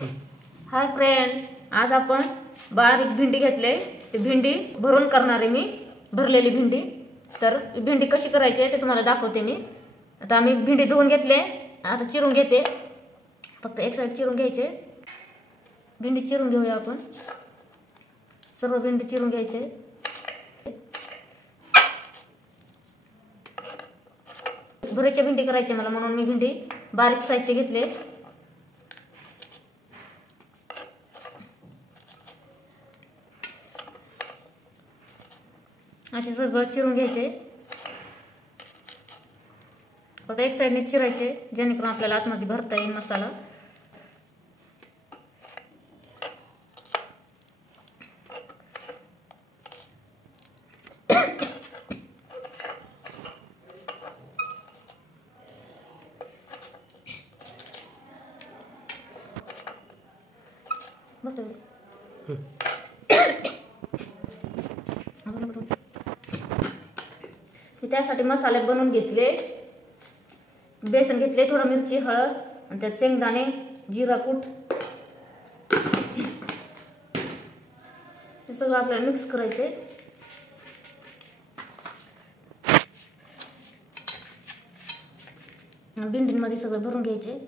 Hi friends, आज आपण बारीक भेंडी घेतले. ती भेंडी भरून करणार आहे मी, भरलेली भेंडी. तर भेंडी कशी करायची आहे ते तुम्हाला दाखवते मी. आता आम्ही भेंडी धुवून घेतले, आता चिरून घेते. फक्त एक साइड चिरून घ्यायचे. भेंडी चिरून घेऊया आपण. सर्व भेंडी चिरून घ्यायचे. भरीच्या भेंडी करायची मला, म्हणून मी भेंडी बारीक साईजचे घेतले. असे सगळं चिरून घ्यायचे. फक्त एक साईडने चिरायचे, जेणेकरून आपल्याला आतमध्ये भरता येईल मसाला. बस त्यासाठी मसाले बनवून घेतले. बेसन घेतले, थोडं मिरची, हळद आणि त्यात शेंगदाणे, जिरा कूट. हे सगळं आपल्याला मिक्स करायचे. भेंडींमध्ये सगळं भरून घ्यायचे.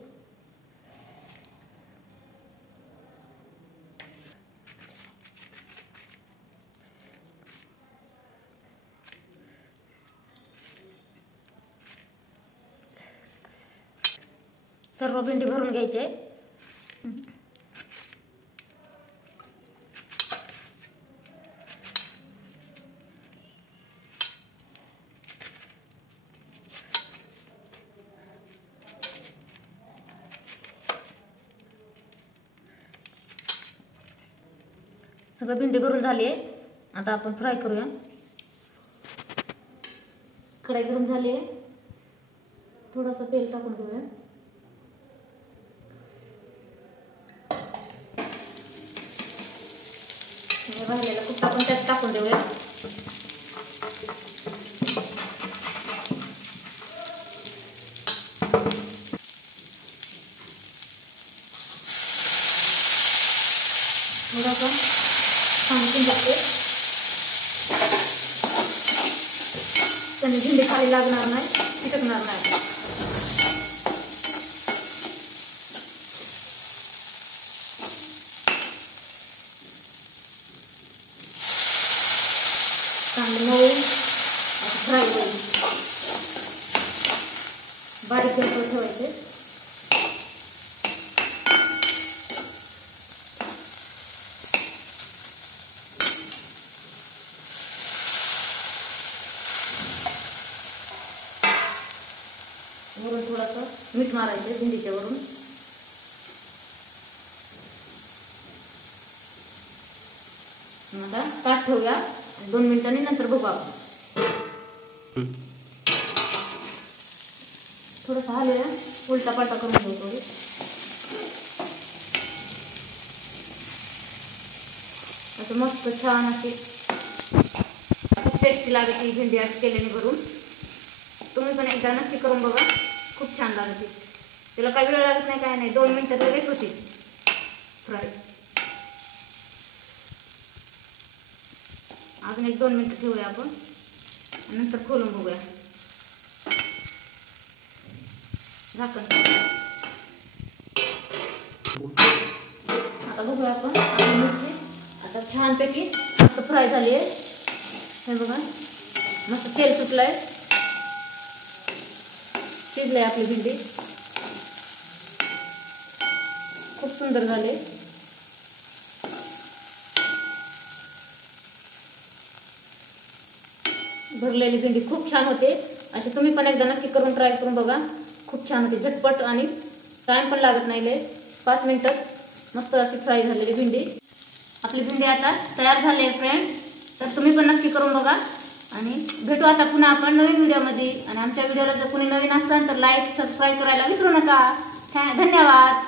सर्व भेंडी भरून घ्यायचे. सगळं भेंडी भरून झाली आहे. आता आपण फ्राय करूया. कढई गरम झाली आहे, थोडंसं तेल टाकून घेऊया. राहिलेला कुठला पण त्यात टाकून देऊया. थोडासा सांगून टाकते, त्याने भेंडी खाली लागणार नाही, चिटकणार नाही. चांगले मऊ फ्राय होईल. बारीक गॅसवर ठेवायचे. वरून थोडंसं मीठ मारायचे भेंडीच्या वरून. आता ताट ठेवूया. 2 मिनिटांनी नंतर बघू आपण. थोडंसं हलूया, उलटा पालटा करून घेऊ थोडी. असं मस्त छान अशी खूप टेस्टी लागते ही भेंडी अशी केल्याने भरून. तुम्ही पण एकदा नक्की करून बघा, खूप छान लागते. तिला काही वेळ लागत नाही, काय नाही, 2 मिनिटात लगेच होती फ्राय. अजून 1-2 मिनिटं ठेवूया आपण, नंतर खोलून बघूया. झाकण. आता बघूया आपण. आपली मिरची आता छानपैकी मस्त फ्राय झाली आहे. हे बघा, मस्त तेल सुटलंय, शिजलंय आपली भेंडी. खूप सुंदर झाले. भरलेली भेंडी खूप छान होते. असे तुम्ही पण एकदा नक्की करून ट्राय करून बघा. खूप छान होते, झटपट आणि टाइम पण लागत नाही. लय 5 मिनिटात मस्त अशी फ्राय झालेली भेंडी. आपली भेंडी आता तयार झाली आहे फ्रेंड्स. तर तुम्ही पण नक्की करून बघा आणि भेटू आता पुन्हा आपण नवीन व्हिडिओमध्ये. आणि आमच्या व्हिडिओला जर कोणी नवीन असाल तर लाईक, सबस्क्राईब करायला विसरू नका. धन्यवाद.